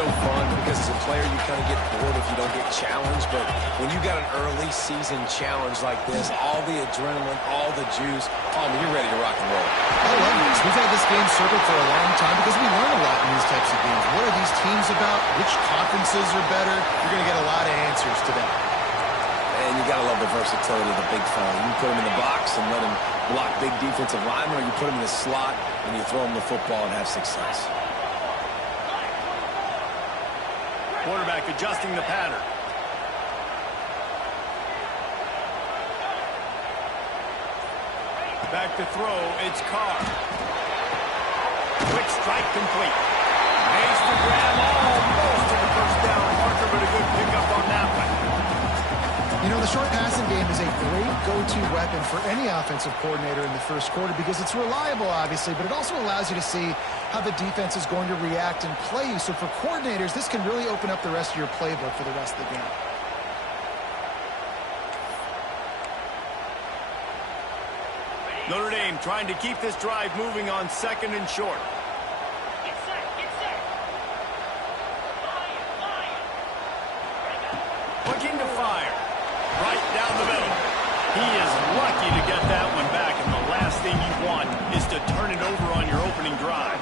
so fun because as a player you kind of get bored if you don't get challenged, but when you got an early season challenge like this, all the adrenaline, all the juice, you're ready to rock and roll. I love this. We've had this game circled for a long time because we learn a lot in these types of games. What are these teams about? Which conferences are better? You're going to get a lot of answers to that. And you got to love the versatility of the big fella. You can put him in the box and let him block big defensive linemen, or you put him in the slot and you throw him the football and have success. Quarterback adjusting the pattern. Back to throw, it's Carr. Quick strike complete. Makes the grab almost to the first down marker, but a good pickup on that one. You know, the short passing game is a great go-to weapon for any offensive coordinator in the first quarter because it's reliable, obviously, but it also allows you to see how the defense is going to react and play you. So for coordinators, this can really open up the rest of your playbook for the rest of the game. Notre Dame trying to keep this drive moving on 2nd and short. Get set, get set. Looking to fire. Right down the middle. He is lucky to get that one back, and the last thing you want is to turn it over on your opening drive.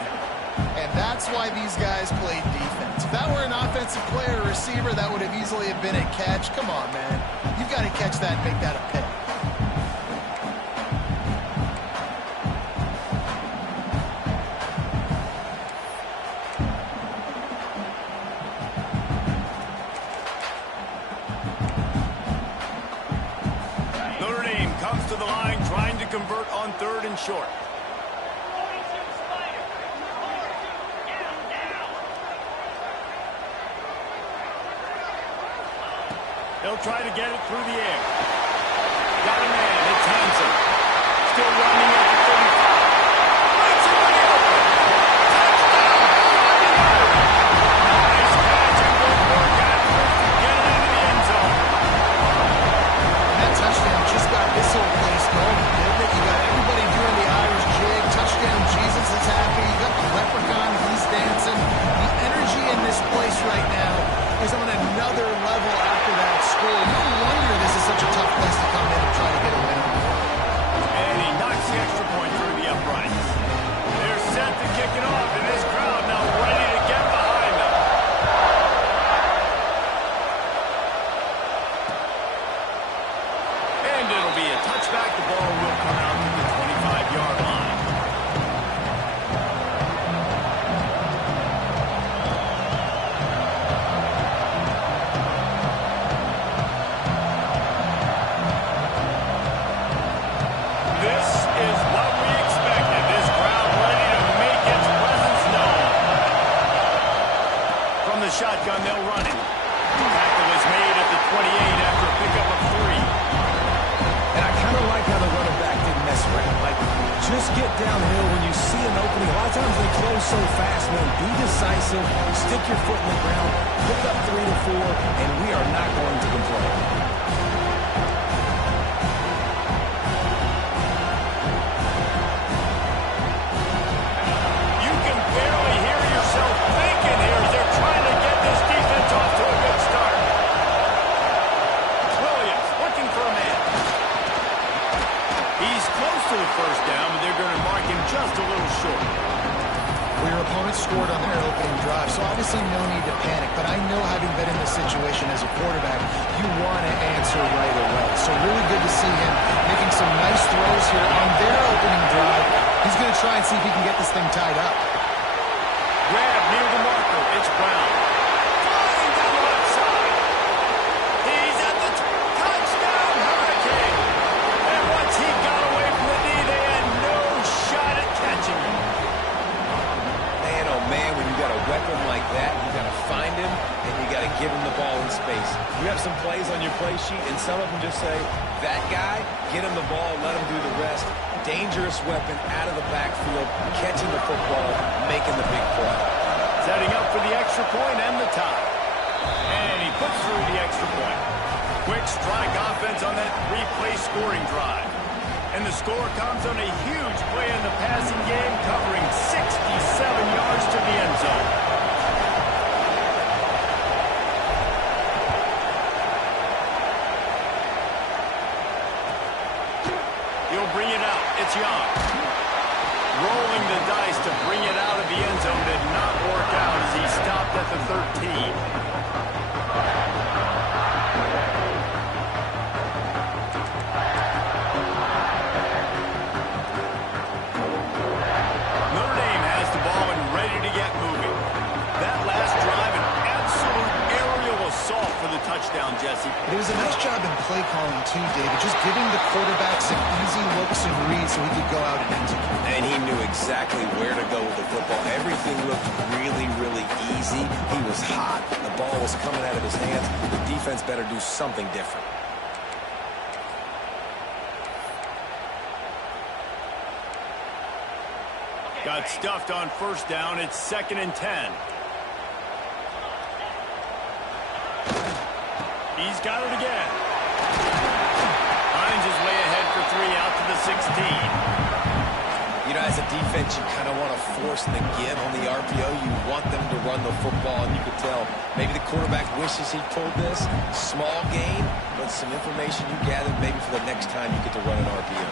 And that's why these guys played defense. If that were an offensive player or receiver, that would have easily have been a catch. Come on, man. You've got to catch that and make that a pick. To the line, trying to convert on 3rd and short. They'll try to get it through the air. Got a man, it's Hansen. Still running at the 35. Breaks it wide open. Touchdown, 49. Nice catch and good work after to get it into the end zone. That touchdown just got this whole place going, didn't it? You got everybody doing the Irish jig. Touchdown, Jesus is happy. You got the leprechaun, he's dancing. The energy in this place right now is on another level after that score. No wonder this is such a tough place to come in and try to get a win. And he knocks the extra point through the uprights. They're set to kick it off, and this crowd now ready to get behind them. And it'll be a touchback. The ball will come out to the 25-yard line. This is what we expected. This crowd ready to make its presence known. From the shotgun, they'll run it. Tackle is made at the 28 after a pickup of 3. And I kind of like how the running back didn't mess around. Like, just get downhill when you see an opening. A lot of times they close so fast, man. Be decisive, stick your foot in the ground, pick up 3 to 4, and we are not going to complain. You can barely hear yourself thinking here as they're trying to get this defense off to a good start. Williams looking for a man. He's close to the first down, but they're going to mark him just a little short. Well, your opponent scored on their opening drive, so obviously no need to panic. But I know, having been in this situation as a quarterback, you want to answer right away. So really good to see him making some nice throws here on their opening drive. He's going to try and see if he can get this thing tied up. Grab near the marker. It's Brown. Flying down the left side. He's at the touchdown Hurricane. And once he got away from the knee, they had no shot at catching him. Man, oh man, when you got a weapon like that, you got to find him and you got to give him the ball in space. You have some plays on your play sheet, and some of them just say, that guy, get him the ball, let him do the rest. Dangerous weapon out of the backfield, catching the football, making the big play. Setting up for the extra point and the tie. And he puts through the extra point. Quick strike offense on that 3-play scoring drive. And the score comes on a huge play in the passing game, covering 67 yards to the end zone. He'll bring it out. It's Young. Rolling the dice to bring it out of the end zone did not work out as he stopped at the 13. Notre Dame has the ball and ready to get moving. That last drive, an absolute aerial assault for the touchdown, Jesse. It was a nice job in play calling too, David, just giving the quarterback some easy looks and reads so he could go out and execute. And he knew exactly where to go with the football. Everything looked really, really easy. He was hot. The ball was coming out of his hands. The defense better do something different. Got stuffed on first down. It's 2nd and 10. He's got it again. Finds his way ahead for 3 out to the 16. You know, as a defense, you kind of want to force the give on the RPO. You want them to run the football, and you could tell maybe the quarterback wishes he pulled this. Small gain, but some information you gathered maybe for the next time you get to run an RPO.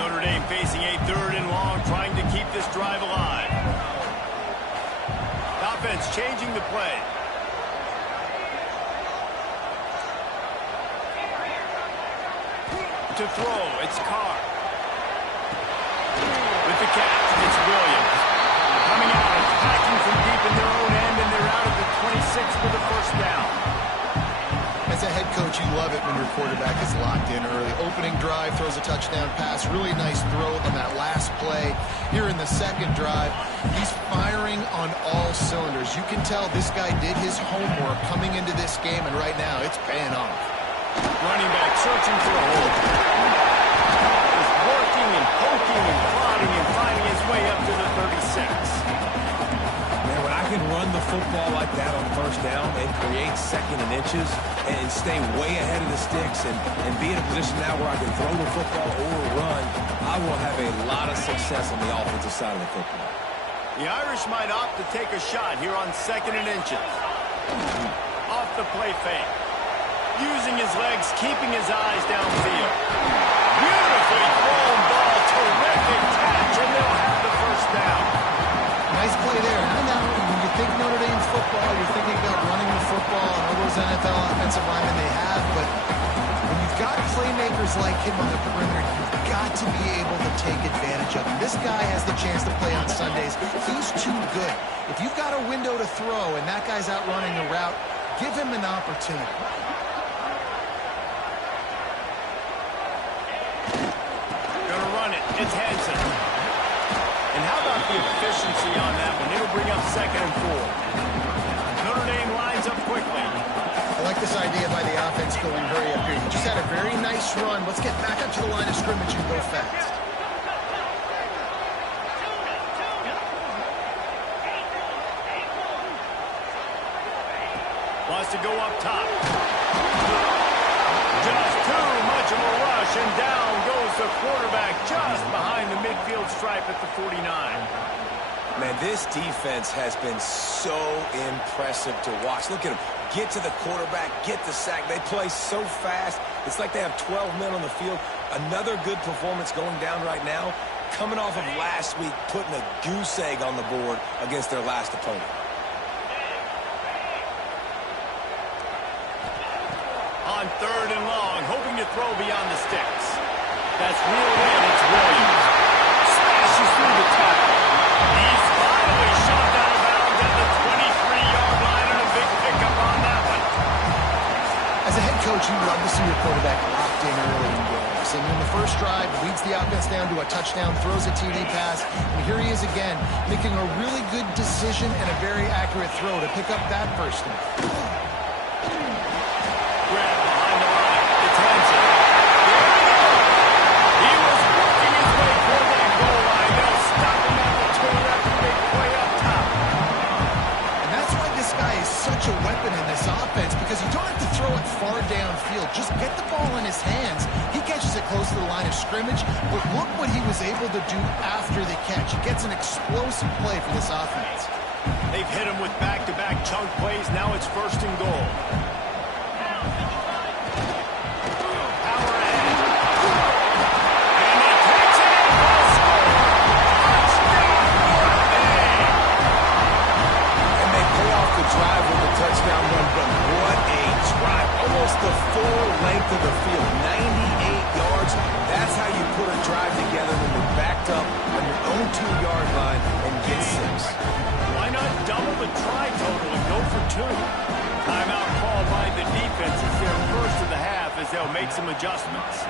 Notre Dame facing a 3rd and long, trying to keep this drive alive. Offense changing the play. To throw, it's Carr. With the catch, it's Williams. Coming out, attacking from deep in their own end, and they're out at the 26 for the first down. As a head coach, you love it when your quarterback is locked in early. Opening drive, throws a touchdown pass. Really nice throw on that last play. Here in the second drive, he's firing on all cylinders. You can tell this guy did his homework coming into this game, and right now it's paying off. Running back searching for a hole. Just working and poking and prodding and finding his way up to the 36. Man, when I can run the football like that on first down and create 2nd and inches and stay way ahead of the sticks and be in a position now where I can throw the football or run, I will have a lot of success on the offensive side of the football. The Irish might opt to take a shot here on 2nd and inches. Off the play fake. Using his legs, keeping his eyes downfield. Beautifully thrown ball, terrific catch, and they'll have the first down. Nice play there. Now, when you think Notre Dame football, you're thinking about running the football and all those NFL offensive linemen they have, but when you've got playmakers like him on the perimeter, you've got to be able to take advantage of him. This guy has the chance to play on Sundays. He's too good. If you've got a window to throw and that guy's out running a route, give him an opportunity. It's Hansen. And how about the efficiency on that one? It'll bring up 2nd and 4. Notre Dame lines up quickly. I like this idea by the offense going hurry up here. You just had a very nice run. Let's get back up to the line of scrimmage and go fast. Wants to go up top. Just too much of a rush, and down goes the quarterback just behind the midfield stripe at the 49. Man, this defense has been so impressive to watch. Look at them. Get to the quarterback, get the sack. They play so fast. It's like they have 12 men on the field. Another good performance going down right now. Coming off of last week, putting a goose egg on the board against their last opponent. On 3rd and long, hoping to throw beyond the sticks. That's reeled in. It's Williams. Smashes through the tackle. He's finally shoved out of bounds at the 23-yard line, and a big pickup on that one. As a head coach, you love to see your quarterback locked in early in games. And in the first drive, leads the offense down to a touchdown, throws a TD pass, and here he is again, making a really good decision and a very accurate throw to pick up that first down. Grab behind the line. It's Hansen. There we go. He was working his way toward that goal line. They'll stop him at the 20 after the big play up top. And that's why this guy is such a weapon in this offense, because you don't have to throw it far downfield. Just get the ball in his hands. He catches it close to the line of scrimmage, but look what he was able to do after the catch. He gets an explosive play for this offense. They've hit him with back-to-back chunk plays. Now it's 1st and goal. Power ahead. length of the field, 98 yards. That's how you put a drive together when you're backed up on your own 2-yard line and get 6. Why not double the try total and go for 2? Timeout call by the defense is their first of the half as they'll make some adjustments.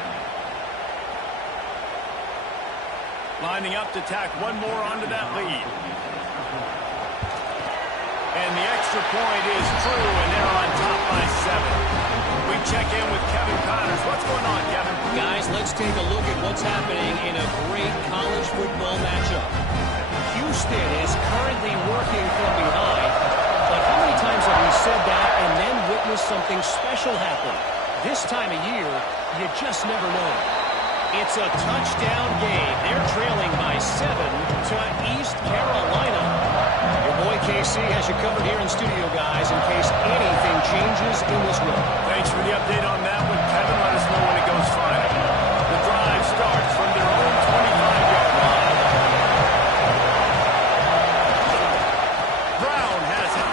Lining up to tack one more onto that lead. And the extra point is true, and they're on top by 7. We check in with Kevin Connors. What's going on, Kevin? Guys, let's take a look at what's happening in a great college football matchup. Houston is currently working from behind, but how many times have we said that and then witnessed something special happen? This time of year, you just never know. It's a touchdown game. They're trailing by 7 to East Carolina. Your boy KC has you covered here in studio, guys, in case anything changes in this one. Thanks for the update on that one, Kevin. Let us know when it goes final. The drive starts from their own 25-yard line. Brown has it.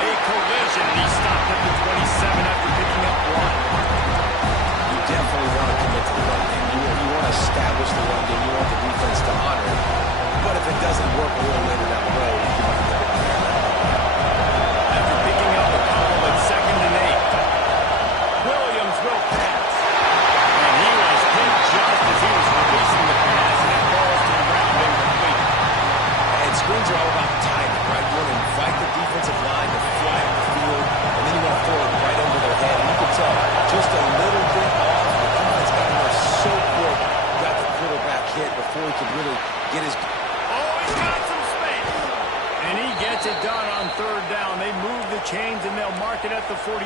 A collision, and he stopped at the 27 after picking up 1. You definitely want to commit to the run game. You want to establish the run game. You want the defense to honor it. But if it doesn't work a little later down the road, you might think about it. After picking up a couple at 2nd and 8. Williams will pass. And he was hit just as he was releasing the pass, and it falls to the ground incomplete. And screens are all about timing, right? You want to invite the defensive line to fly up the field, and then you want to throw it right over their head. And you can tell just a little bit off. The defense got there so quick, got the quarterback hit before he could really get his... Oh, he's got some space. And he gets it done on 3rd down. They move the chains, and they'll mark it at the 44.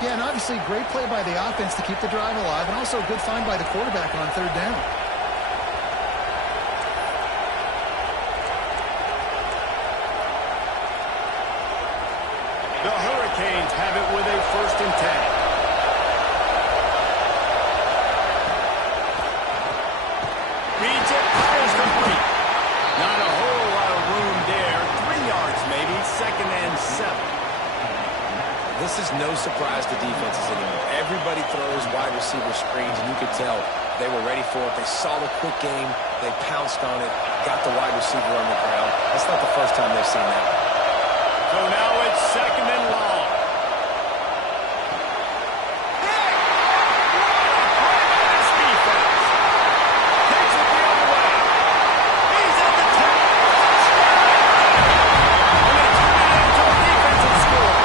Yeah, and obviously great play by the offense to keep the drive alive, and also a good find by the quarterback on 3rd down. The Hurricanes have it with a 1st and 10. Reads it, fires complete. Not a whole lot of room there. 3 yards maybe, 2nd and 7. This is no surprise to defenses anymore. Everybody throws wide receiver screens, and you could tell they were ready for it. They saw the quick game. They pounced on it, got the wide receiver on the ground. That's not the first time they've seen that. So now it's 2nd and long. This defense takes it the other way. He's at the 10. And they turn it into a defensive score.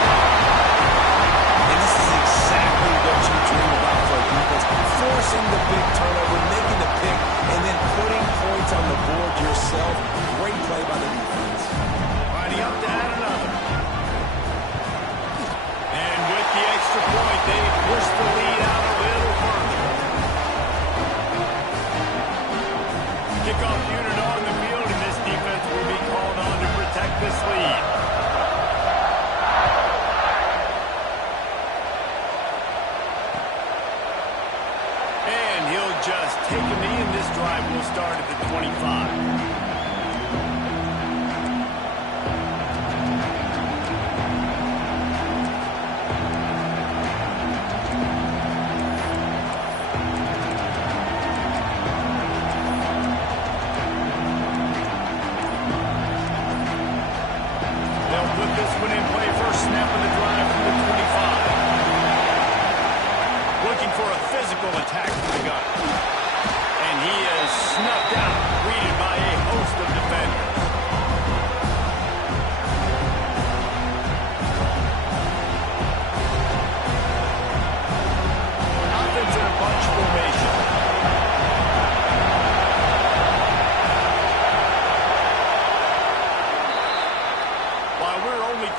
And this is exactly what you dream about for a defense. Forcing the big turnover, making the pick, and then putting points on the board yourself. Great play by the defense. Lining up to add another. And with the extra point, they push the lead out a little further. Kickoff unit on the field, and this defense will be called on to protect this lead. And he'll just take a knee, and this drive will start at the 25. Put this one in play. First snap of the drive from the 25. Looking for a physical attack from the gun. And he is snuffed out, greeted by a host of defenders. Offense in a bunch formation.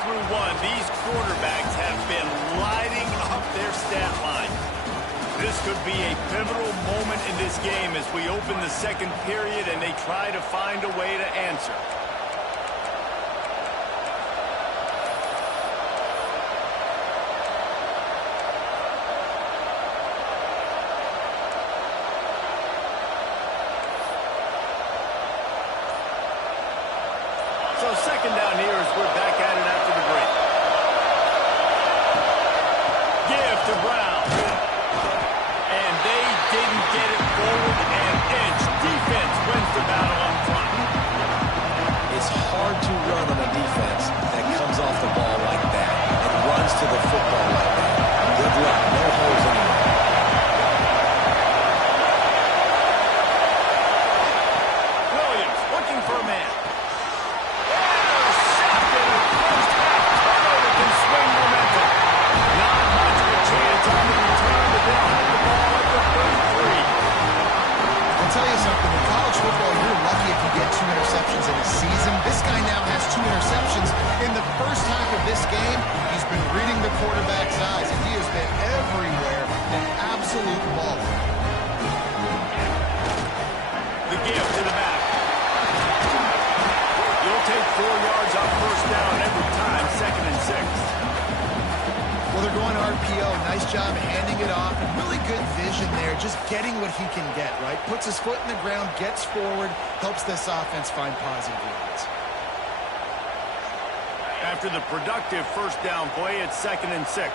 Through one, these quarterbacks have been lighting up their stat line. This could be a pivotal moment in this game as we open the 2nd period and they try to find a way to answer. So 2nd down here as we're back at it after the break. Give to Brown. And they didn't get it forward an inch. Defense wins the battle up front. It's hard to run on a defense that comes off the ball like that and runs to the football like that. Good luck. No holes anywhere. Williams looking for a man. Intercepted. First half turnover can swing momentum. Not much of a chance on the return, but they'll have the ball at the 33. I'll tell you something. In college football, you're lucky if you get 2 interceptions in a season. This guy now has 2 interceptions. In the first half of this game, he's been reading the quarterback's eyes, and he has been everywhere. An absolute ball. The give to the back. You'll take 4 yards on first down every time, 2nd and 6. Well, they're going RPO. Nice job handing it off. And really good vision there, just getting what he can get, right? Puts his foot in the ground, gets forward, helps this offense find positive yards. After the productive first down play, it's 2nd and 6. 42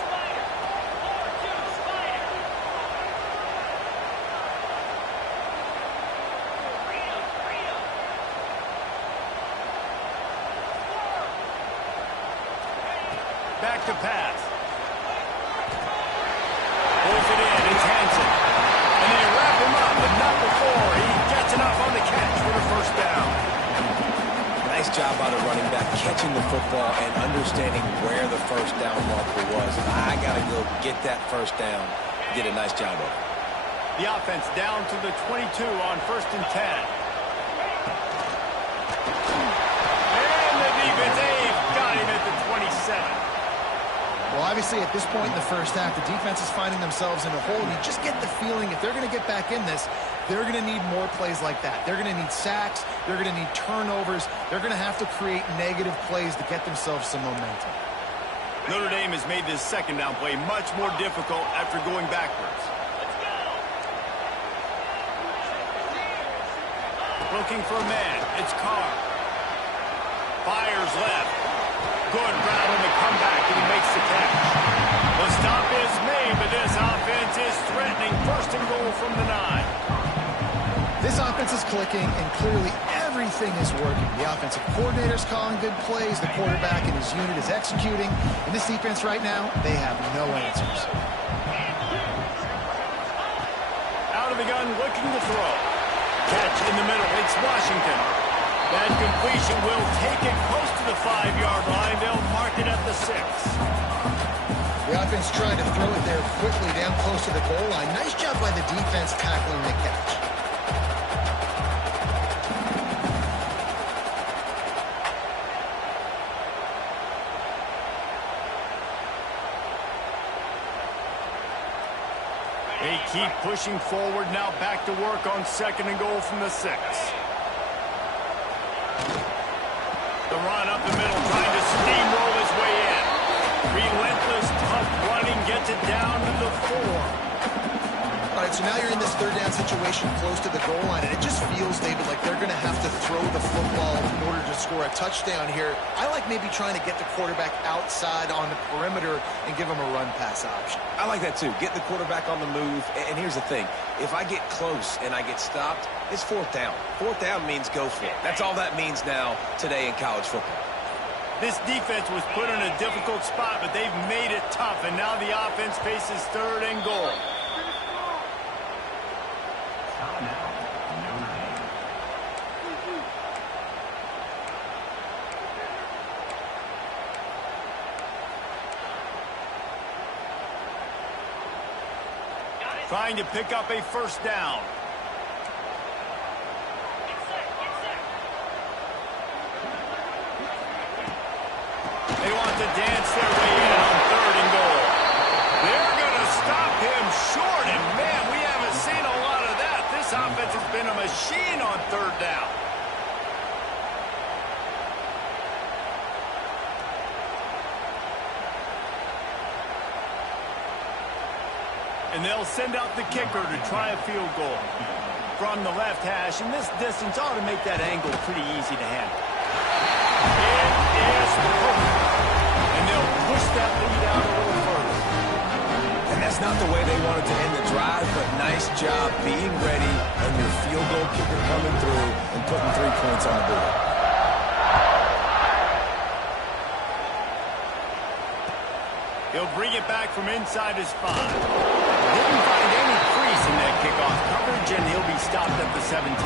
Spider. 42 Spider. Freedom. Back to pass. Pulls it in. It's Hansen. And they wrap him up, but not before he gets enough on the catch for the first down. Nice job by the running back, catching the football and understanding where the first down marker was. I got to go get that first down. Did a nice job of it. The offense down to the 22 on 1st and 10. And the defense, they've got him at the 27. Well, obviously, at this point in the first half, the defense is finding themselves in a hole. And you just get the feeling if they're going to get back in this, they're going to need more plays like that. They're going to need sacks. They're going to need turnovers. They're going to have to create negative plays to get themselves some momentum. Notre Dame has made this second down play much more difficult after going backwards. Looking for a man. It's Carr. Fires left. Good route on the comeback, and he makes the catch. The stop is made, but this offense is threatening. 1st and goal from the 9. This offense is clicking, and clearly everything is working. The offensive coordinator's calling good plays. The quarterback and his unit is executing. And this defense right now, they have no answers. Out of the gun, looking to throw. Catch in the middle. It's Washington. That completion will take it close to the 5-yard line. They'll mark it at the 6. The offense trying to throw it there quickly down close to the goal line. Nice job by the defense tackling the catch. They keep pushing forward. Now back to work on 2nd and goal from the 6. The run up the middle, trying to steamroll his way in. Relentless, tough running, gets it down to the 4. All right, so now you're in this 3rd down situation close to the goal line, and it just feels, David, like they're going to have to throw the football in order to score a touchdown here. I like maybe trying to get the quarterback outside on the perimeter and give him a run-pass option. I like that too. Get the quarterback on the move. And here's the thing. If I get close and I get stopped, it's 4th down. 4th down means go for it. That's all that means now today in college football. This defense was put in a difficult spot, but they've made it tough, and now the offense faces 3rd and goal. Trying to pick up a first down. They want to dance their way in on 3rd and goal. They're going to stop him short, and man, we haven't seen a lot of that. This offense has been a machine on 3rd down. And they'll send out the kicker to try a field goal from the left hash. And this distance ought to make that angle pretty easy to handle. It is perfect. And they'll push that lead out a little It's not the way they wanted to end the drive, but nice job being ready and your field goal kicker coming through and putting 3 points on the board. He'll bring it back from inside his 5. Didn't find any crease in that kickoff coverage, and he'll be stopped at the 17.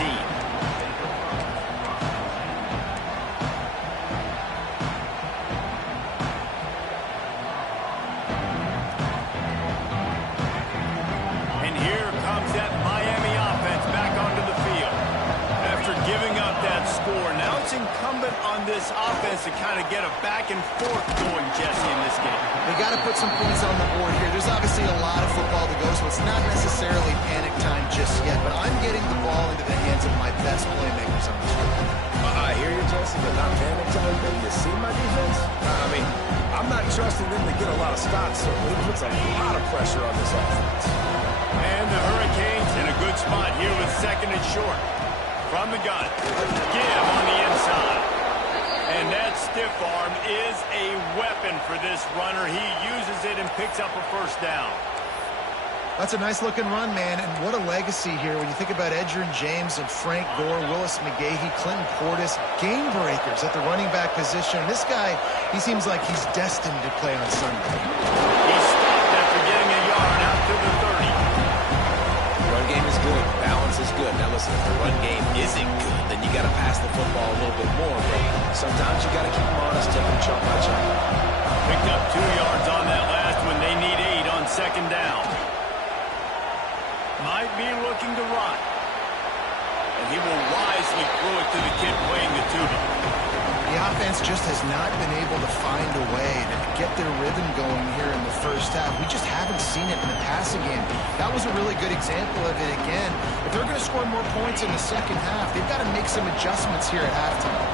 Incumbent on this offense to kind of get a back and forth going, Jesse, in this game. They got to put some points on the board here. There's obviously a lot of football to go, so it's not necessarily panic time just yet, but I'm getting the ball into the hands of my best playmakers on this field. I hear you, Jesse, but not panic time. Have you seen my defense? I mean, I'm not trusting them to get a lot of stops, so it puts a lot of pressure on this offense. And the Hurricanes in a good spot here with 2nd and short. From the gun, give on the inside. And that stiff arm is a weapon for this runner. He uses it and picks up a 1st down. That's a nice-looking run, man, and what a legacy here when you think about Edgerrin James and Frank Gore, Willis McGahee, Clinton Portis, game breakers at the running back position. This guy, he seems like he's destined to play on Sunday. He stopped after getting a yard out to the 30. Run game is good. Balance is good. Now listen, if the run game isn't good, then you got to pass the football a little bit more. But sometimes you got to keep them honest, take them chunk by chunk. Picked up 2 yards on that last one. They need 8 on 2nd down. Might be looking to run. And he will wisely throw it to the kid playing the tuba. The offense just has not been able to find a way to get their rhythm going here in the 1st half. We just haven't seen it in the passing game. That was a really good example of it again. If they're going to score more points in the 2nd half, they've got to make some adjustments here at halftime.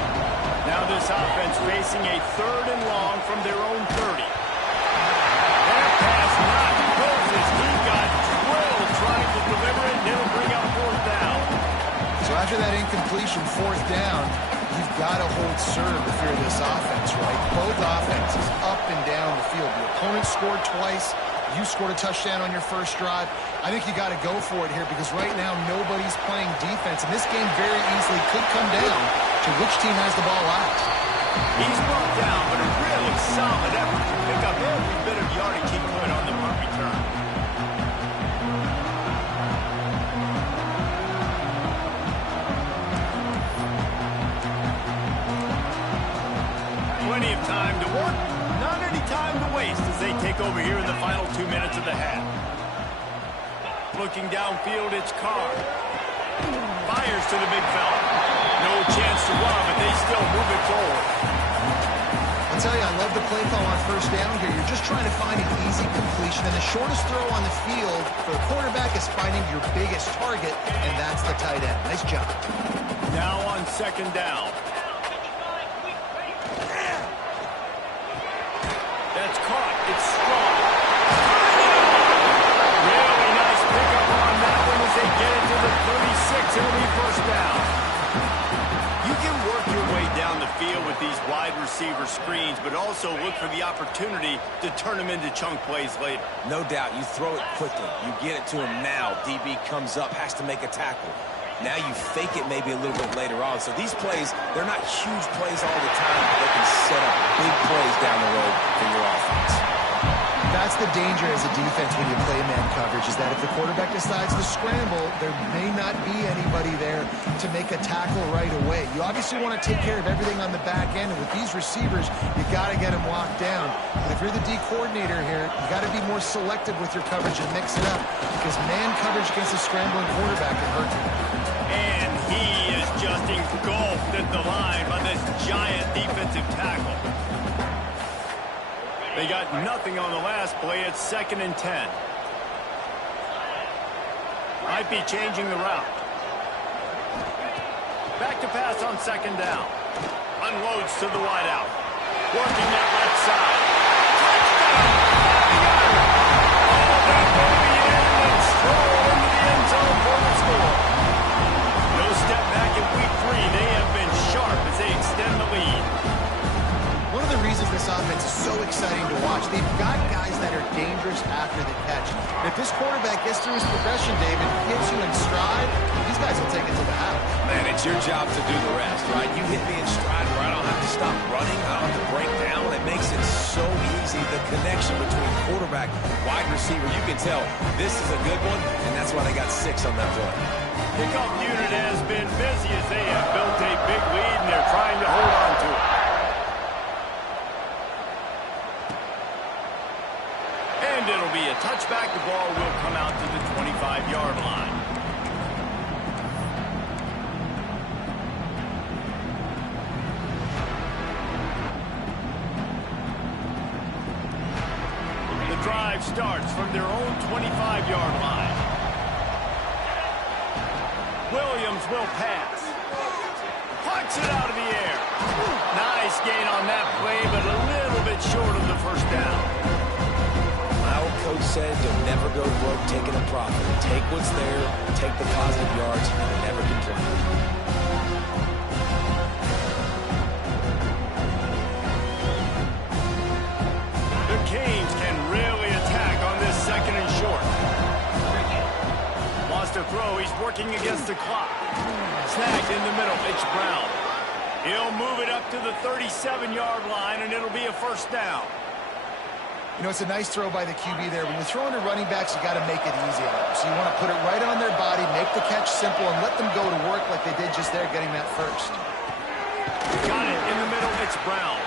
Now this offense facing a 3rd and long from their own 30. That pass not closes. He got drilled trying to deliver it, and it'll bring up 4th down. So after that incompletion, 4th down, you've got to hold serve if you're this offense, right? Both offenses up and down the field. The opponent scored twice. You scored a touchdown on your 1st drive. I think you got to go for it here because right now nobody's playing defense, and this game very easily could come down to which team has the ball last. He's brought down, but a really solid effort to pick up every bit of yardage he could on the punt return. Plenty of time to work, not any time to waste as they take over here in the final 2 minutes of the half. Looking downfield, it's Carr. Fires to the big fella. No chance to run, but they still move it forward. I'll tell you, I love the play call on 1st down here. You're just trying to find an easy completion, and the shortest throw on the field for the quarterback is finding your biggest target, and that's the tight end. Nice job. Now on 2nd down. That's caught. It's strong. Really nice pickup on that one as they get it to the 36. It'll be 1st down. You can work your way down the field with these wide receiver screens, but also look for the opportunity to turn them into chunk plays later. No doubt, you throw it quickly. You get it to him now. DB comes up, has to make a tackle. Now you fake it maybe a little bit later on. So these plays, they're not huge plays all the time, but they can set up big plays down the road for your offense. That's the danger as a defense when you play man coverage, is that if the quarterback decides to scramble, there may not be anybody there to make a tackle right away. You obviously want to take care of everything on the back end, and with these receivers, you got to get them locked down. But if you're the D coordinator here, you got to be more selective with your coverage and mix it up, because man coverage against a scrambling quarterback can hurt you. And he is just engulfed at the line by this giant defensive tackle. They got nothing on the last play. It's 2nd and 10. Might be changing the route. Back to pass on 2nd down. Unloads to the wideout. Working that left side. Touchdown! All that baby in and stroll into the end zone for the score. No step back in week 3. They have been sharp as they extend the lead. One of the reasons this offense is so exciting to watch, they've got guys that are dangerous after the catch. If this quarterback gets through his progression, David, hits you in stride, these guys will take it to the house. Man, it's your job to do the rest, right? You hit me in stride where I don't have to stop running, I don't have to break down. It makes it so easy. The connection between quarterback, wide receiver, you can tell this is a good one, and that's why they got 6 on that play. Kickoff unit has been busy as they have built a big lead, and they're trying to hold on to it. And it'll be a touchback. The ball will come out to the 25-yard line. The drive starts from their own 25-yard line. Williams will pass. Punts it out of the air. Nice gain on that play, but a little bit short of the first down. My old coach said you'll never go broke taking a profit. Take what's there, take the positive yards, and never complain. The Canes can really attack on this second and short. Wants to throw. He's working against the clock. Snagged in the middle. It's Brown. He'll move it up to the 37-yard line, and it'll be a first down. You know, it's a nice throw by the QB there. When you're throwing to running backs, you got to make it easy on them. So you want to put it right on their body, make the catch simple, and let them go to work like they did just there, getting that first. Got it in the middle. It's Brown.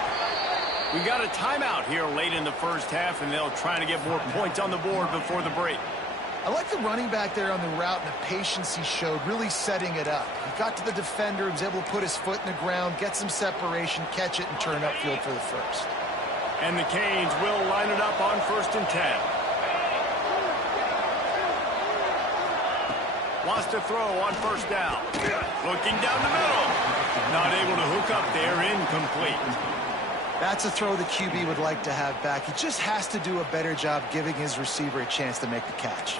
We got a timeout here late in the first half, and they'll try to get more points on the board before the break. I like the running back there on the route and the patience he showed, really setting it up. He got to the defender, he was able to put his foot in the ground, get some separation, catch it, and turn upfield for the first. And the Canes will line it up on 1st and 10. Wants to throw on first down. Looking down the middle. Not able to hook up there, incomplete. That's a throw the QB would like to have back. He just has to do a better job giving his receiver a chance to make the catch.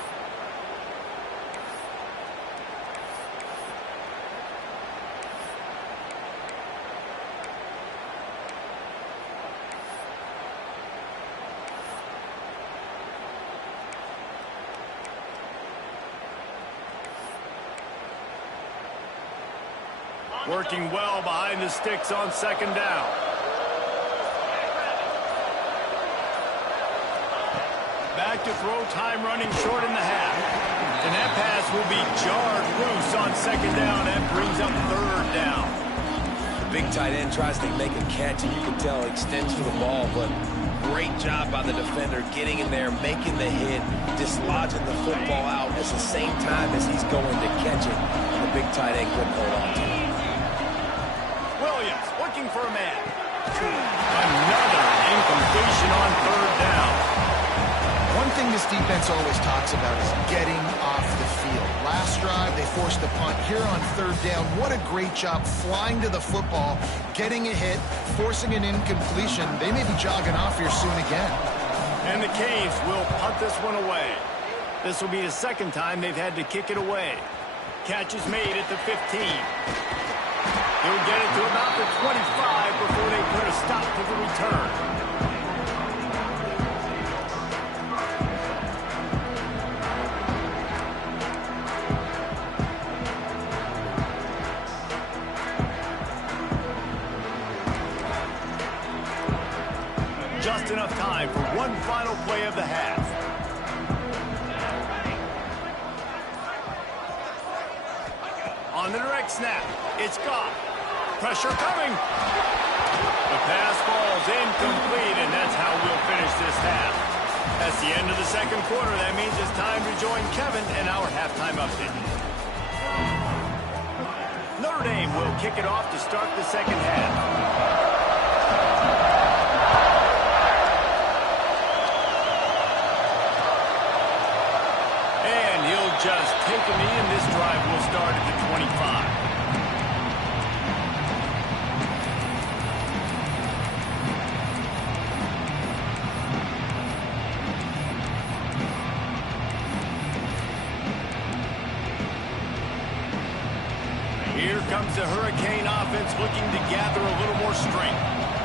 Working well behind the sticks on 2nd down. Back to throw, time running short in the half. And that pass will be jarred loose on 2nd down. That brings up 3rd down. The big tight end tries to make a catch, and you can tell he extends for the ball, but great job by the defender getting in there, making the hit, dislodging the football out at the same time as he's going to catch it. And the big tight end couldn't hold on to it. Williams looking for a man. Another incompletion on 3rd down. One thing this defense always talks about is getting off the field. Last drive, they forced the punt. Here on 3rd down, what a great job flying to the football, getting a hit, forcing an incompletion. They may be jogging off here soon again. And the Canes will punt this one away. This will be the 2nd time they've had to kick it away. Catch is made at the 15. He'll get it to about the 25 before they put a stop to the return. Just enough time for one final play of the half. On the direct snap, it's Goff. Pressure coming. The pass falls incomplete, and that's how we'll finish this half. That's the end of the 2nd quarter. That means it's time to join Kevin and our halftime update. Notre Dame will kick it off to start the 2nd half. Just take a knee, and this drive will start at the 25. Here comes the Hurricane offense looking to gather a little more strength.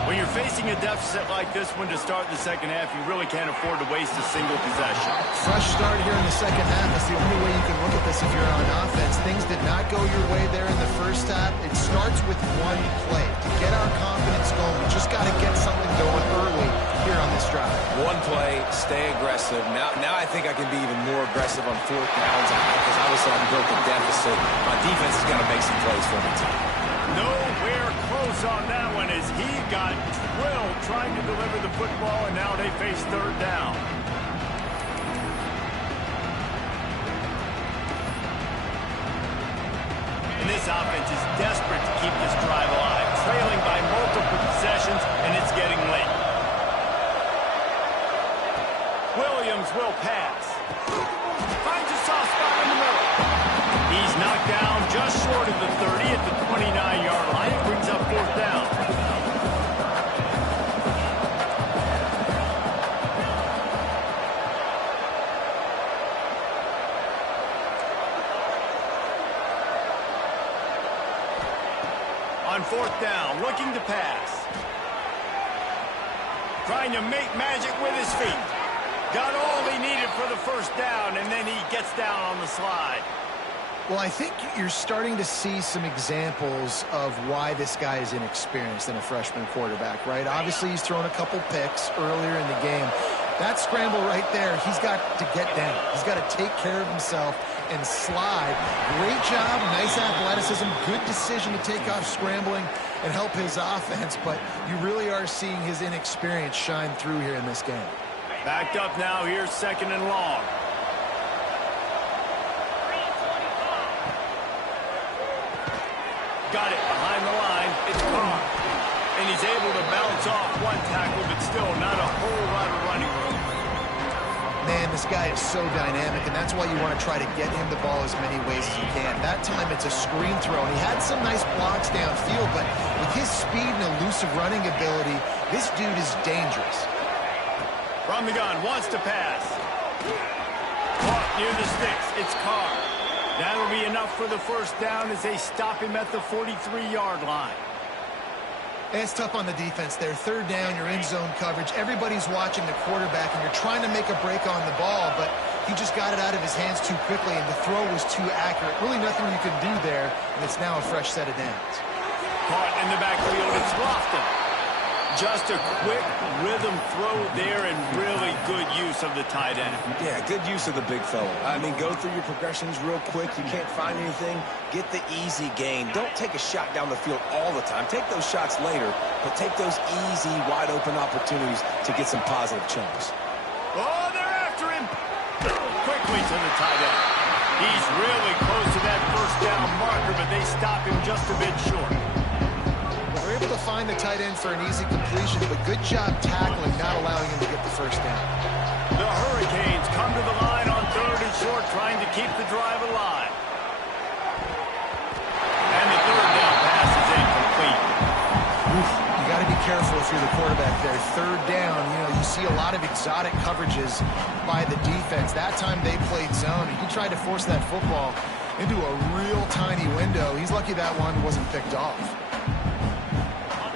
When you're facing a deficit like this one to start the second half, you really can't afford to waste a single possession. Fresh start here in the second half. That's the only way you can look at this if you're on offense. Things did not go your way there in the first half. It starts with one play. To get our confidence going, we just got to get something going early here on this drive. One play, stay aggressive. Now I think I can be even more aggressive on fourth downs because obviously I've built a deficit. My defense has got to make some plays for me too. Nowhere close on that one as he got drilled trying to deliver the football, and now they face third down. And this offense is desperate to keep this drive alive, trailing by multiple possessions, and it's getting late. Williams will pass. Finds a soft spot in the middle. He's knocked down just short of the 30 at the 29-yard line. It brings up fourth down. On fourth down, looking to pass. Trying to make magic with his feet. Got all he needed for the first down, and then he gets down on the slide. Well, I think you're starting to see some examples of why this guy is inexperienced in a freshman quarterback, right? Obviously, he's thrown a couple picks earlier in the game. That scramble right there, he's got to get down. He's got to take care of himself and slide. Great job, nice athleticism, good decision to take off scrambling and help his offense, but you really are seeing his inexperience shine through here in this game. Backed up now, here's second and long. Got it behind the line. It's Carr. And he's able to bounce off one tackle, but still not a whole lot of running room. Man, this guy is so dynamic, and that's why you want to try to get him the ball as many ways as you can. That time, it's a screen throw, and he had some nice blocks downfield, but with his speed and elusive running ability, this dude is dangerous. From the gun, wants to pass. Caught near the sticks. It's Carr. That'll be enough for the first down as they stop him at the 43-yard line. It's tough on the defense there. Third down, you're in zone coverage. Everybody's watching the quarterback, and you're trying to make a break on the ball, but he just got it out of his hands too quickly, and the throw was too accurate. Really nothing you can do there, and it's now a fresh set of downs. Caught in the backfield, it's Lofton. Just a quick rhythm throw there and really good use of the tight end. Yeah, good use of the big fella. I mean, go through your progressions real quick. You can't find anything. Get the easy gain. Don't take a shot down the field all the time. Take those shots later, but take those easy, wide-open opportunities to get some positive chunks. Oh, they're after him. Quickly to the tight end. He's really close to that first down marker, but they stop him just a bit short. They're able to find the tight end for an easy completion, but good job tackling, not allowing him to get the first down. The Hurricanes come to the line on third and short, trying to keep the drive alive. And the third down pass is incomplete. You got to be careful if you're the quarterback there. Third down, you see a lot of exotic coverages by the defense. That time they played zone, and he tried to force that football into a real tiny window. He's lucky that one wasn't picked off.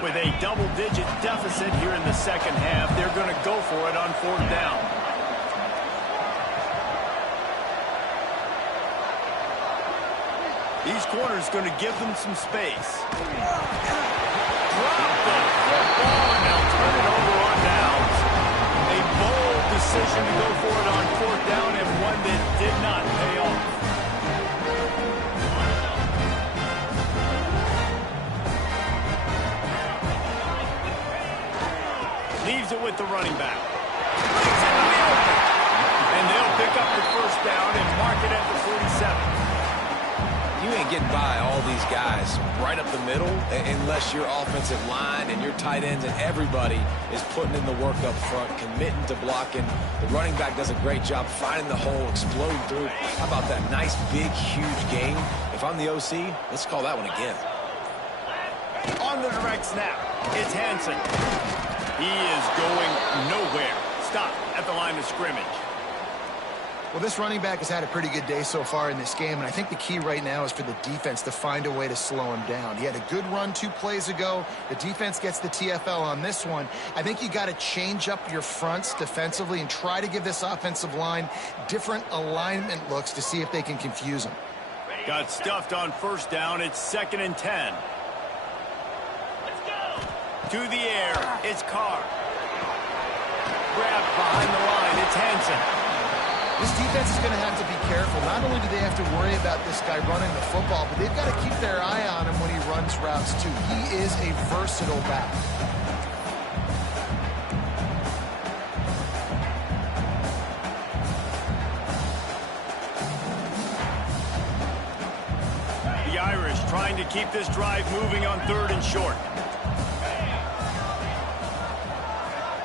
With a double-digit deficit here in the second half, they're going to go for it on fourth down. These corners going to give them some space. Drop the football, and they'll turn it over on downs. A bold decision to go for it on fourth down, and one that did not pay off. Leaves it with the running back. And they'll pick up the first down and mark it at the 47. You ain't getting by all these guys right up the middle unless your offensive line and your tight ends and everybody is putting in the work up front, committing to blocking. The running back does a great job finding the hole, exploding through. How about that nice, big, huge game? If I'm the OC, let's call that one again. On the direct snap, it's Hansen. He is going nowhere. Stop at the line of scrimmage. Well, this running back has had a pretty good day so far in this game, and I think the key right now is for the defense to find a way to slow him down. He had a good run 2 plays ago. The defense gets the TFL on this one. I think you got to change up your fronts defensively and try to give this offensive line different alignment looks to see if they can confuse him. Got stuffed on first down. It's 2nd and 10. Let's go. To the air. It's Carr. Grabbed behind the line. It's Hansen. This defense is going to have to be careful. Not only do they have to worry about this guy running the football, but they've got to keep their eye on him when he runs routes too. He is a versatile back. The Irish trying to keep this drive moving on 3rd and short.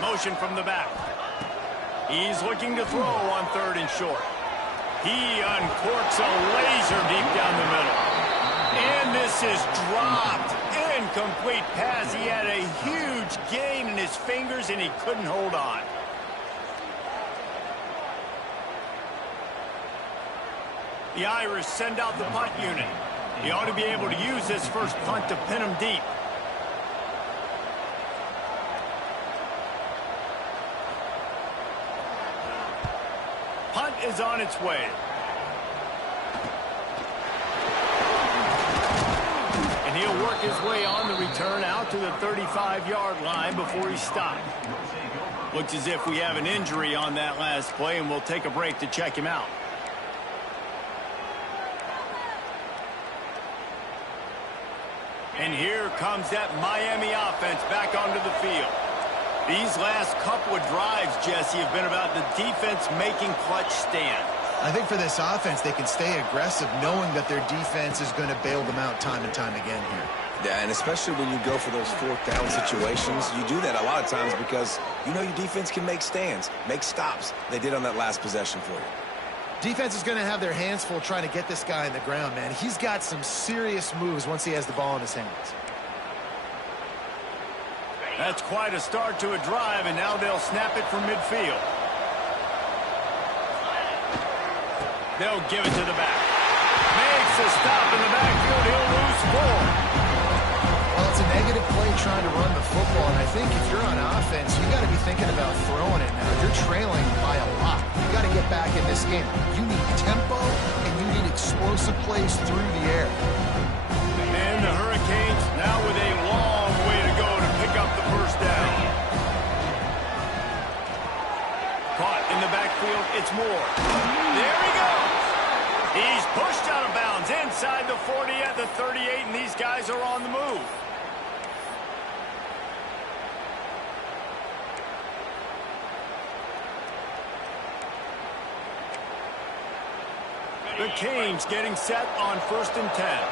Motion from the back. He's looking to throw on 3rd and short. He uncorks a laser deep down the middle. And this is dropped. Incomplete pass. He had a huge gain in his fingers, and he couldn't hold on. The Irish send out the punt unit. He ought to be able to use this first punt to pin him deep. Punt is on its way. And he'll work his way on the return out to the 35-yard line before he's stopped. Looks as if we have an injury on that last play, and we'll take a break to check him out. And here comes that Miami offense back onto the field. These last couple of drives, Jesse, have been about the defense making clutch stand. I think for this offense, they can stay aggressive knowing that their defense is going to bail them out time and time again here. Yeah, and especially when you go for those 4th down situations, you do that a lot of times because you know your defense can make stands, make stops. They did on that last possession for you. Defense is going to have their hands full trying to get this guy on the ground, man. He's got some serious moves once he has the ball in his hands. That's quite a start to a drive, and now they'll snap it from midfield. They'll give it to the back. Makes a stop in the backfield. He'll lose 4. Well, it's a negative play trying to run the football, and I think if you're on offense, you got to be thinking about throwing it now. You're trailing by a lot. You got to get back in this game. You need tempo, and you need explosive plays through the air. And the Hurricanes now with a long way to go to pick up the first down. Caught in the backfield, it's Moore. There he goes. He's pushed out of bounds inside the 40 at the 38, and these guys are on the move. The Canes getting set on 1st and 10.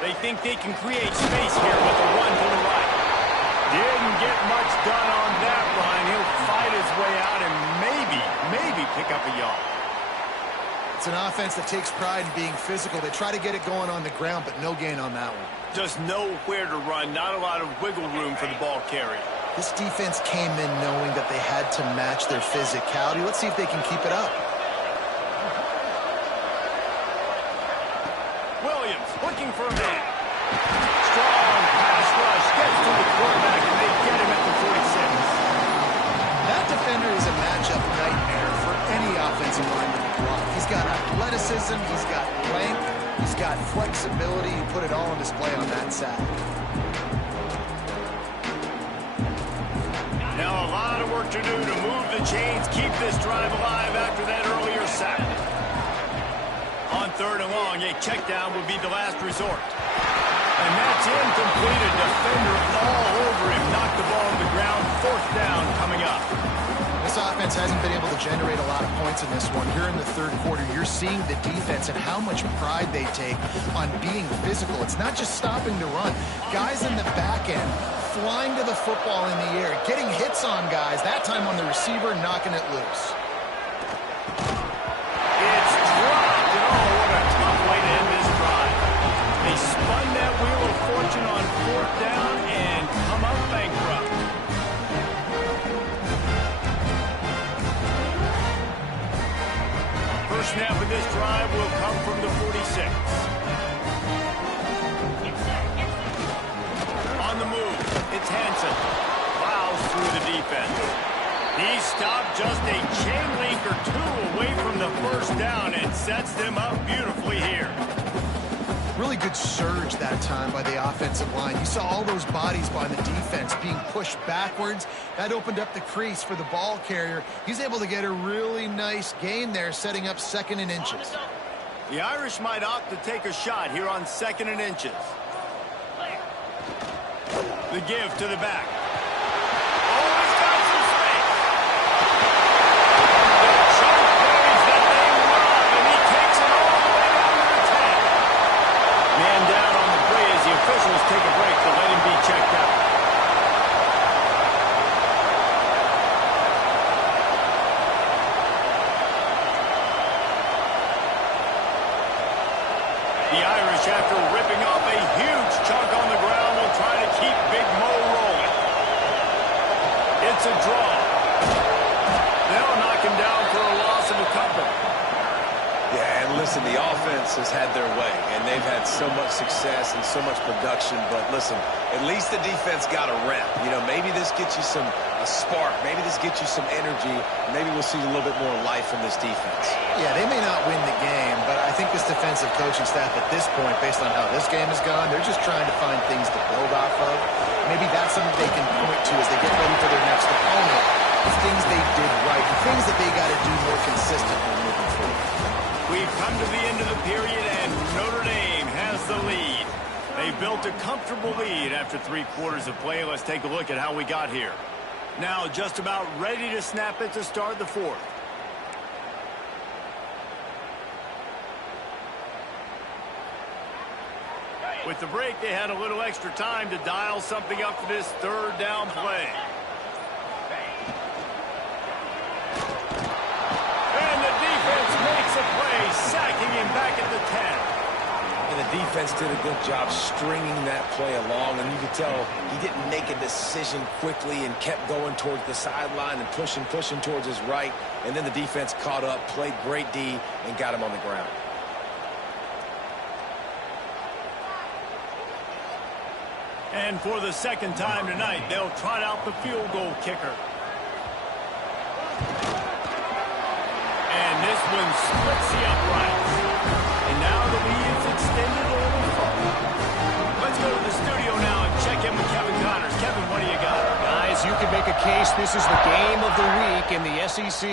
They think they can create space here with a run to the right. Didn't get much done on that run. He'll fight his way out and maybe pick up a yard. It's an offense that takes pride in being physical. They try to get it going on the ground, but no gain on that one. Just nowhere to run. Not a lot of wiggle room for the ball carrier. This defense came in knowing that they had to match their physicality. Let's see if they can keep it up. Williams looking for a man. Strong pass rush. Gets to the quarterback, and they get him at the 46. That defender is a matchup nightmare for any offensive lineman to block. He's got athleticism, he's got length, he's got flexibility. He put it all on display on that sack. Now a lot of work to do to move the chains, keep this drive alive after that earlier sack. On 3rd and long, a check down would be the last resort. And that's incomplete. A defender all over him. Knocked the ball on the ground. 4th down coming up. This offense offense hasn't been able to generate a lot of points in this one. Here in the third quarter, you're seeing the defense and how much pride they take on being physical. It's not just stopping the run. Guys in the back end flying to the football in the air, getting hits on guys, that time on the receiver, knocking it loose. It's dropped, and oh, what a tough way to end this drive. They spun that wheel of fortune on fourth down and come up bankrupt. First snap of this drive will come from the 46. On the move, it's Hansen. Plows through the defense. He stopped just a chain link or two away from the first down and sets them up beautifully here. Really good surge that time by the offensive line. You saw all those bodies by the defense being pushed backwards. That opened up the crease for the ball carrier. He's able to get a really nice gain there, setting up 2nd and inches. The Irish might opt to take a shot here on 2nd and inches. The give to the back. Oh, he's got some space. The chunk plays that they love, and he takes it all the way down to the 10. Man down on the play as the officials take a break to let him be checked out. The Irish, after ripping off a huge chunk on the ground, will try to keep Big Mo rolling. It's a draw. They'll knock him down for a loss of a couple. Yeah, and listen, the offense has had their way, and they've had so much success and so much production. But listen, at least the defense got a rep. You know, maybe this gets you a spark. Maybe this gets you some energy. Maybe we'll see a little bit more life from this defense. Yeah, they may not win the game, but I think this defensive coaching staff at this point, based on how this game has gone, they're just trying to find things to build off of. Maybe that's something they can point to as they get ready for their next opponent. The things they did right, the things that they got to do more consistently moving forward. We've come to the end of the period, and Notre Dame has the lead. They built a comfortable lead after 3 quarters of play. Let's take a look at how we got here. Now just about ready to snap it to start the 4th. With the break, they had a little extra time to dial something up for this 3rd down play. And the defense makes a play, sacking him back at the 10. And the defense did a good job stringing that play along, and you could tell he didn't make a decision quickly and kept going towards the sideline and pushing towards his right, and then the defense caught up, played great D, and got him on the ground. And for the 2nd time tonight, they'll trot out the field goal kicker. And this one splits the uprights. And now the lead's extended a little further. Let's go to the studio now and check in with Kevin Connors. Kevin, what do you got? Guys, you could make a case this is the game of the week in the SEC.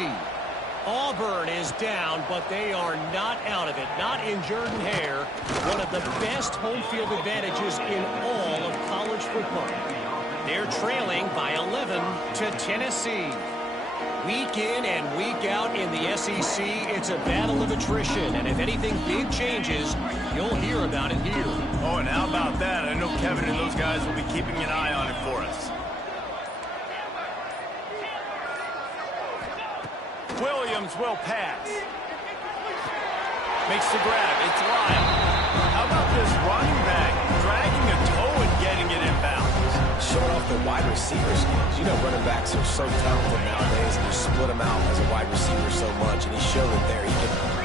Auburn is down, but they are not out of it. Not in Jordan-Hare, one of the best home field advantages in all of college football. They're trailing by 11 to Tennessee. Week in and week out in the SEC, it's a battle of attrition. And if anything big changes, you'll hear about it here. Oh, and how about that? I know Kevin and those guys will be keeping an eye on it for us. Williams will pass. Makes the grab. It's Lyle. How about this running back dragging a toe and getting it inbounds? Showing off the wide receiver skills. You know, running backs are so talented nowadays, and you split them out as a wide receiver so much, and he showed it there.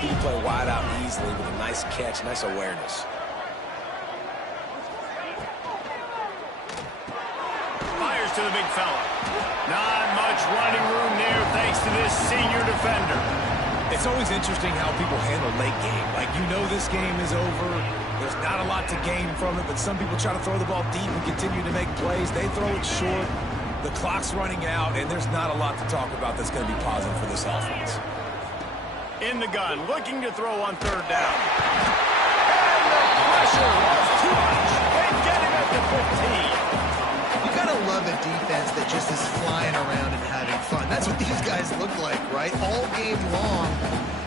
He can play wide out easily with a nice catch, nice awareness. Fires to the big fella. Not much running room there thanks to this senior defender. It's always interesting how people handle late game. Like, you know this game is over. There's not a lot to gain from it, but some people try to throw the ball deep and continue to make plays. They throw it short. The clock's running out, and there's not a lot to talk about that's going to be positive for this offense. In the gun, looking to throw on 3rd down. And the pressure was too much. They get him at the 15. You got to love a defense that just is flying around and having fun. That's what these guys look like, right? All game long,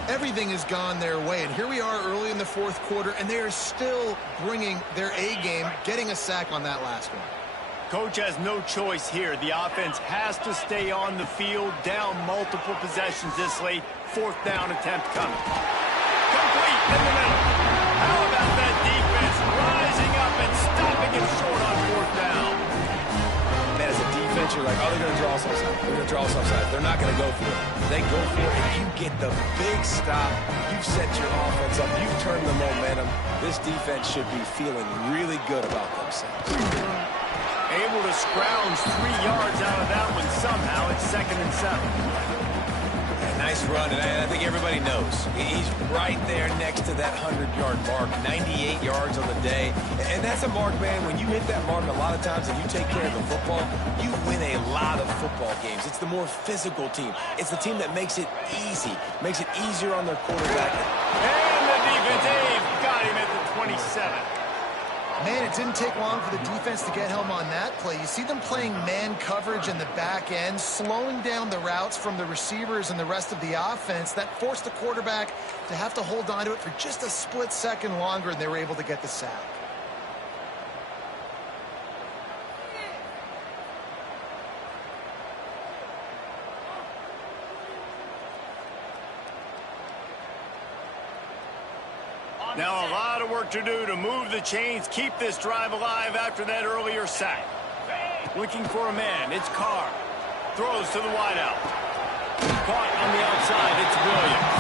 everything has gone their way. And here we are early in the fourth quarter, and they are still bringing their A game, getting a sack on that last one. Coach has no choice here. The offense has to stay on the field, down multiple possessions this late. Fourth down attempt coming. Complete in the middle. How about that defense rising up and stopping him short on fourth down? Man, as a defense, you're like, oh, they're going to draw us offside. They're going to draw us offside. They're not going to go for it. They go for it, and you get the big stop. You've set your offense up. You've turned the momentum. This defense should be feeling really good about themselves. Able to scrounge 3 yards out of that one somehow. It's 2nd and 7. Nice run, and I think everybody knows. He's right there next to that 100-yard mark, 98 yards on the day. And that's a mark, man. When you hit that mark a lot of times and you take care of the football, you win a lot of football games. It's the more physical team. It's the team that makes it easy, makes it easier on their quarterback. And the defense, they've got him at the 27. Man, it didn't take long for the defense to get home on that play. You see them playing man coverage in the back end, slowing down the routes from the receivers and the rest of the offense. That forced the quarterback to have to hold on to it for just a split second longer, and they were able to get the sack. Now a lot of work to do to move the chains, keep this drive alive after that earlier sack. Looking for a man, it's Carr. Throws to the wideout. Caught on the outside, it's Williams.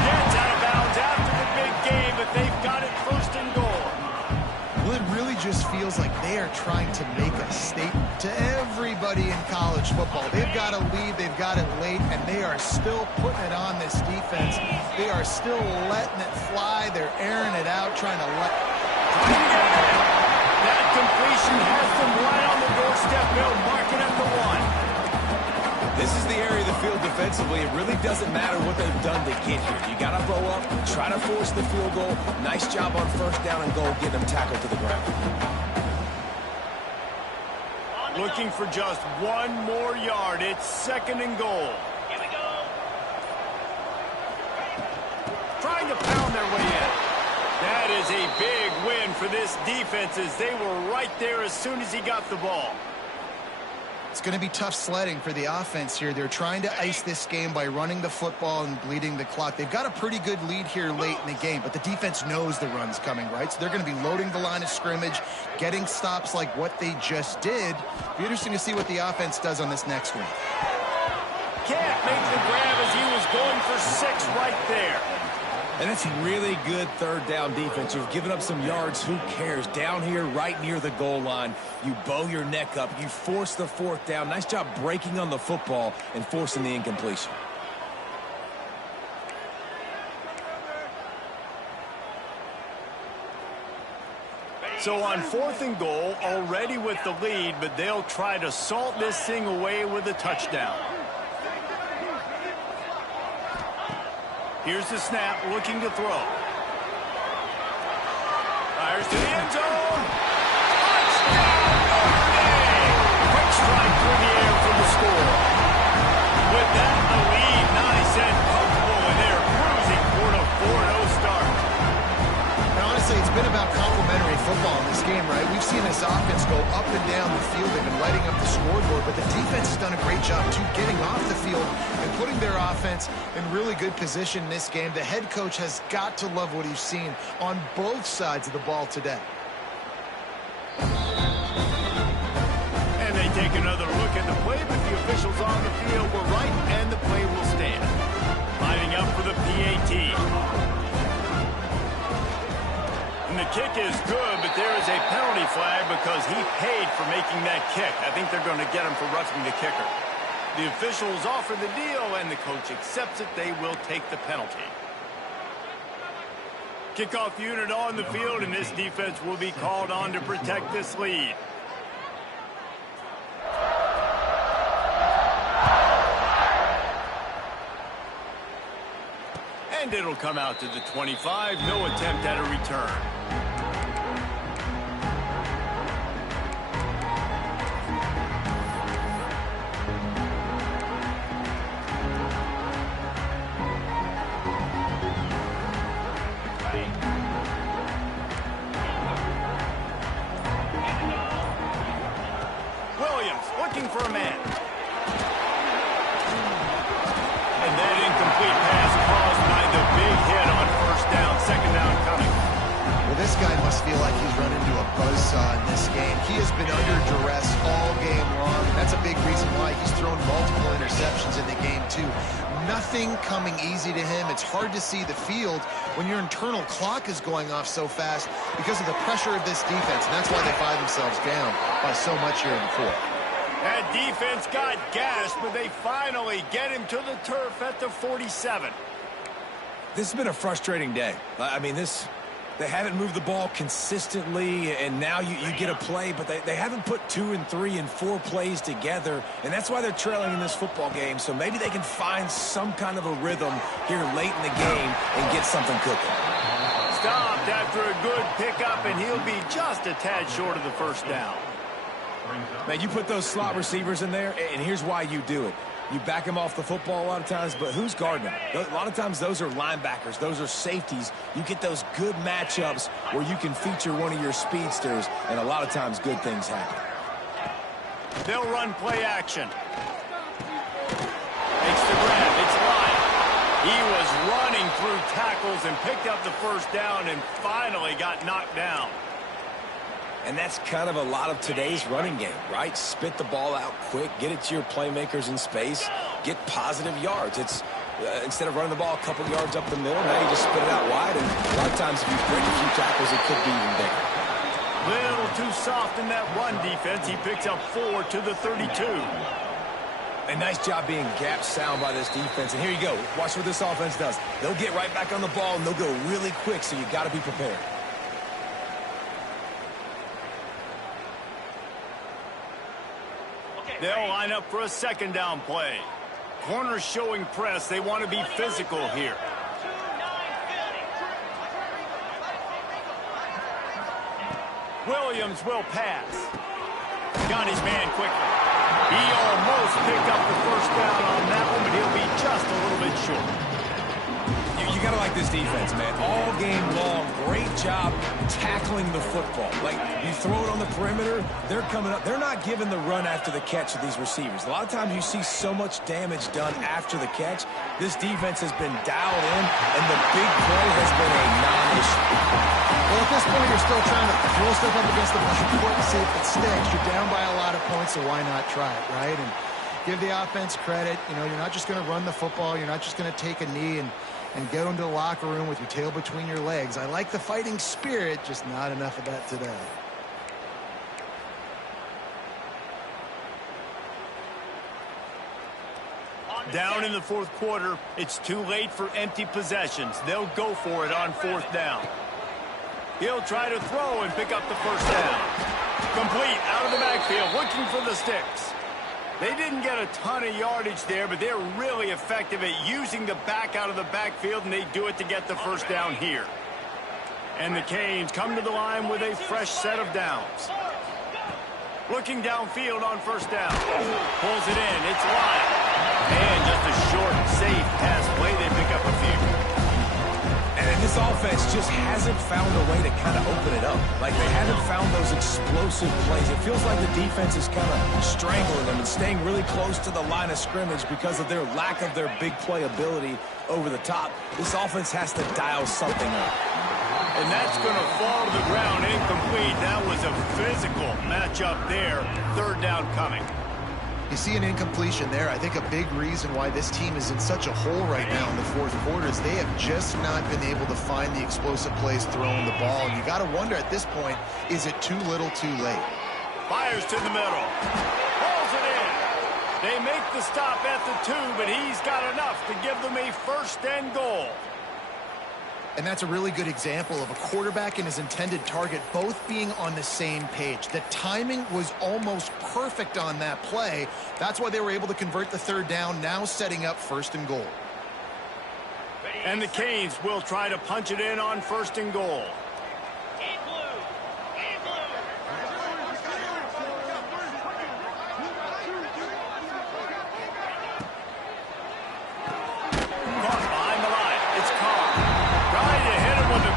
Gets out of bounds after the big game, but they've got it 1st and goal. Well, it really just feels like they are trying to make a statement to everybody in college football. They've got a lead, they've got it late, and they are still putting it on this defense. They are still letting it fly. They're airing it out, trying to let... That completion has them right on the doorstep. They'll mark it at the 1. This is the area of the field defensively. It really doesn't matter what they've done to get here. You got to blow up, try to force the field goal. Nice job on 1st down and goal, getting them tackled to the ground. Looking for just 1 more yard. It's 2nd and goal. Here we go. Trying to pound their way in. That is a big win for this defense as they were right there as soon as he got the ball. It's going to be tough sledding for the offense here. They're trying to ice this game by running the football and bleeding the clock. They've got a pretty good lead here late in the game, but the defense knows the run's coming, right? So they're going to be loading the line of scrimmage, getting stops like what they just did. Be interesting to see what the offense does on this next one. Can't make the grab as he was going for 6 right there. And it's really good 3rd down defense. You've given up some yards. Who cares? Down here right near the goal line, you bow your neck up. You force the 4th down. Nice job breaking on the football and forcing the incompletion. So on 4th and goal, already with the lead, but they'll try to salt this thing away with a touchdown. Here's the snap, looking to throw. Fires to the end zone. Touchdown, Notre Dame! Quick strike through the air for the score. With that, the lead nice and comfortable, and they're cruising toward a 4-0 start. Now, honestly, it's been about complementary football in this game, right? We've seen this offense go up and down the field. They've been lighting up the scoreboard, but the defense has done a great job, too, getting off the field and putting their offense in really good position in this game. The head coach has got to love what he's seen on both sides of the ball today. And they take another look at the play, but the officials on the field were right, and the play will stand. Lining up for the PAT. And the kick is good, but there is a penalty flag because he paid for making that kick. I think they're going to get him for roughing the kicker. The officials offer the deal, and the coach accepts it. They will take the penalty. Kickoff unit on the field, and this defense will be called on to protect this lead. And it'll come out to the 25. No attempt at a return. incomplete pass caused by the big hit on first down, second down coming. Well, this guy must feel like he's run into a buzzsaw in this game. He has been under duress all game long, and that's a big reason why he's thrown multiple interceptions in the game, too. Nothing coming easy to him. It's hard to see the field when your internal clock is going off so fast because of the pressure of this defense, and that's why they find themselves down by so much here in the fourth. That defense got gassed, but they finally get him to the turf at the 47. This has been a frustrating day. I mean, they haven't moved the ball consistently, and now you get a play, but they haven't put 2 and 3 and 4 plays together, and that's why they're trailing in this football game. So maybe they can find some kind of a rhythm here late in the game and get something cooking. Stopped after a good pickup, and he'll be just a tad short of the first down. Man, you put those slot receivers in there, and here's why you do it. You back them off the football a lot of times, but who's guarding them? A lot of times those are linebackers. Those are safeties. You get those good matchups where you can feature one of your speedsters, and a lot of times good things happen. They'll run play action. Makes the grab. It's Lyon. He was running through tackles and picked up the first down and finally got knocked down. And that's kind of a lot of today's running game, right? Spit the ball out quick, get it to your playmakers in space, get positive yards. It's instead of running the ball a couple yards up the middle, now you just spit it out wide, and a lot of times if you break a few tackles, it could be even bigger. Little too soft in that run defense. He picks up 4 to the 32. A nice job being gap sound by this defense. And here you go. Watch what this offense does. They'll get right back on the ball, and they'll go really quick, so you got to be prepared. They'll line up for a second down play. Corners showing press. They want to be physical here. Williams will pass. Got his man quickly. He almost picked up the first down on that one, but he'll be just a little bit short. You got to like this defense, man. All game long, great job tackling the football. Like, you throw it on the perimeter, they're coming up. They're not giving the run after the catch of these receivers. A lot of times you see so much damage done after the catch. This defense has been dialed in, and the big play has been a non-issue. Well, at this point, you're still trying to throw stuff up against the board and see if it sticks. You're down by a lot of points, so why not try it, right? And give the offense credit. You know, you're not just going to run the football. You're not just going to take a knee and go into the locker room with your tail between your legs. I like the fighting spirit, just not enough of that today. Down in the fourth quarter, it's too late for empty possessions. They'll go for it on fourth down. He'll try to throw and pick up the first down. Complete out of the backfield, looking for the sticks. They didn't get a ton of yardage there, but they're really effective at using the back out of the backfield, and they do it to get the first down here. And the Canes come to the line with a fresh set of downs. Looking downfield on first down. Pulls it in. It's Lyon. And just a short, safe pass play. They pick up a few. And this offense just hasn't found a way to kind of open it up. Like, they haven't found those explosive plays. It feels like the defense is kind of strangling them and staying really close to the line of scrimmage because of their lack of their big play ability over the top. This offense has to dial something up. And that's going to fall to the ground incomplete. That was a physical matchup there. Third down coming. You see an incompletion there. I think a big reason why this team is in such a hole right now in the fourth quarter is they have just not been able to find the explosive plays throwing the ball. And you got to wonder at this point, is it too little too late? Fires to the middle. Pulls it in. They make the stop at the 2, but he's got enough to give them a first and goal. And that's a really good example of a quarterback and his intended target both being on the same page. The timing was almost perfect on that play. That's why they were able to convert the third down, now setting up first and goal. And the Canes will try to punch it in on first and goal.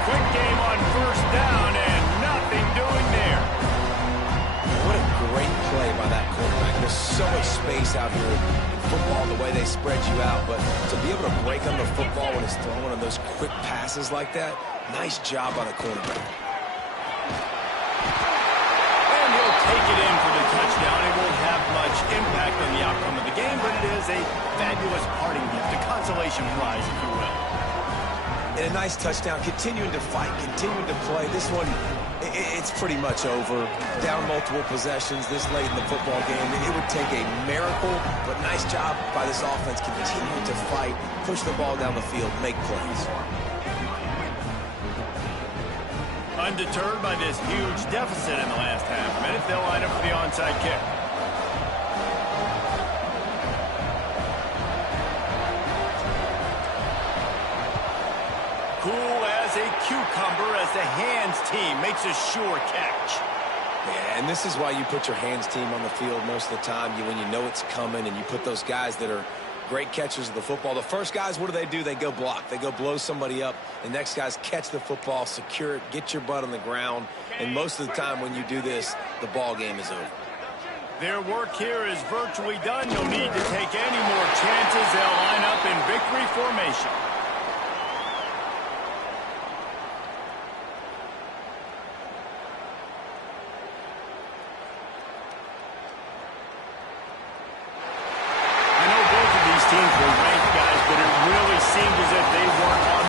Quick game on first down and nothing doing there. What a great play by that quarterback. There's so much space out here in football, the way they spread you out, but to be able to break on the football when it's thrown on those quick passes like that, nice job on a cornerback. And he'll take it in for the touchdown. It won't have much impact on the outcome of the game, but it is a fabulous parting gift, a consolation prize, if you will. And a nice touchdown, continuing to fight, continuing to play. This one, it's pretty much over. Down multiple possessions this late in the football game. It would take a miracle, but nice job by this offense continuing to fight, push the ball down the field, make plays. Undeterred by this huge deficit in the last half minute, they'll line up for the onside kick. Cool as a cucumber as the hands team makes a sure catch. Yeah, and this is why you put your hands team on the field most of the time, when you know it's coming, and you put those guys that are great catchers of the football. The first guys, what do? They go block. They go blow somebody up. The next guys catch the football, secure it, get your butt on the ground. And most of the time when you do this, the ball game is over. Their work here is virtually done. No need to take any more chances. They'll line up in victory formation.